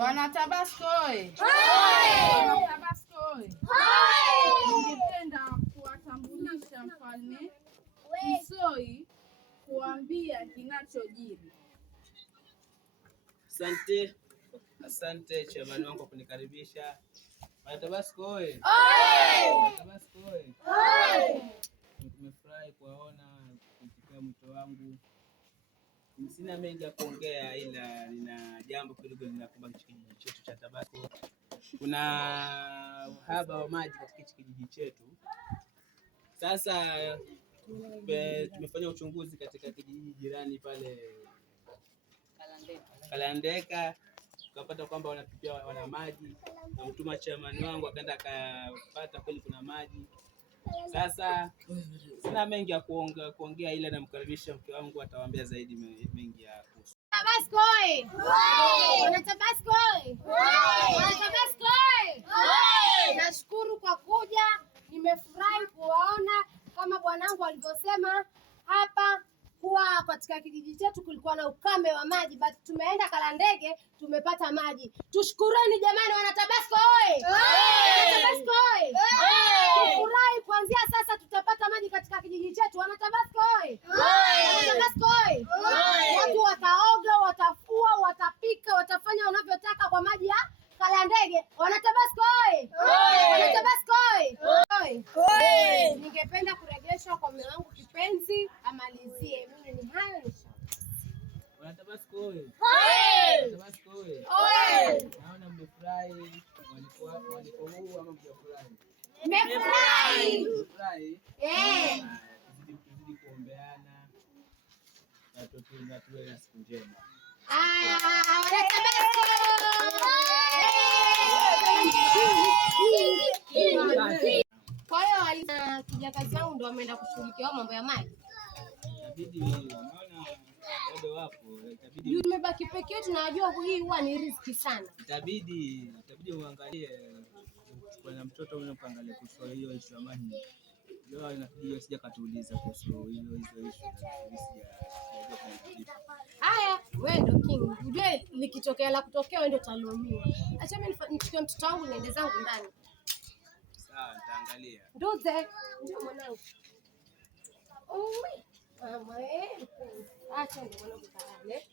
Wanatabasco oye! Wanatabasco oye! Ningependa kuwatambulisha Mfalme Kisoi kuambia kinachojiri. Asante chairman wangu kwa kunikaribisha. Wanatabasco oye! Wanatabasco oye! Nimefurahi kuwaona kuitikia mwito wangu. Sina mengi ya kuongea, ila nina jambo kidogo linakumba kijiji chetu cha Tabasco. Kuna uhaba wa maji katika kijiji chetu. Sasa tumefanya uchunguzi katika kijiji jirani pale Kalandeka, tukapata kwamba wana maji, na mtuma chairman wangu akaenda akapata kweli kuna maji. Sasa sina mengi ya kuongea ila namkaribisha mke wangu, atawaambia zaidi mengi ya kuhusu Tabasco oye! Wanatabasco oye! Wanatabasco oye! Nashukuru kwa kuja, nimefurahi kuwaona. Kama bwanangu alivyosema hapa kuwa katika kijiji chetu kulikuwa na ukame wa maji, but tumeenda Kalandege tumepata maji. Tushukureni jamani, Wanatabasco oye! Wanatabasco oye! Tufurahi, kuanzia sasa tutapata maji katika kijiji chetu. Wanatabasco oye! Wanatabasco oye! Watu wataoga, watafua, watapika, watafanya wanavyotaka kwa maji ya Kalandege. Wanatabasco oye! Wanatabasco oye! Ningependa kurejeshwa kwa mume wangu kipenzi amalizie. Mimi ni hayo ni Wanatabasco oye! Wanatabasco oye! Naona mmefurahi. Waliko huu ama mjafurahi? Mmefurahi. Tuzidi kuombeana na tuwe na siku njema. Kwa hiyo kijakazi wangu ndo wameenda kushughulikia mambo ya maji. Inabidi unaona bado wapo. Itabidi tumebaki peke yetu, na najua hii huwa ni riski sana. Itabidi uangalie kwa mtoto ule, ukaangalie kuhusu hiyo issue ya maji. Leo inakuja sija katuuliza kuhusu hizo issue. Haya, wewe ndo king. Ujue likitokea la kutokea wewe ndo utalaumiwa. Acha mimi nichukue mtoto wangu niende zangu ndani. Sawa, nitaangalia. Nduze, ndio mwanangu. Mama, acha ndio mwanangu kalale.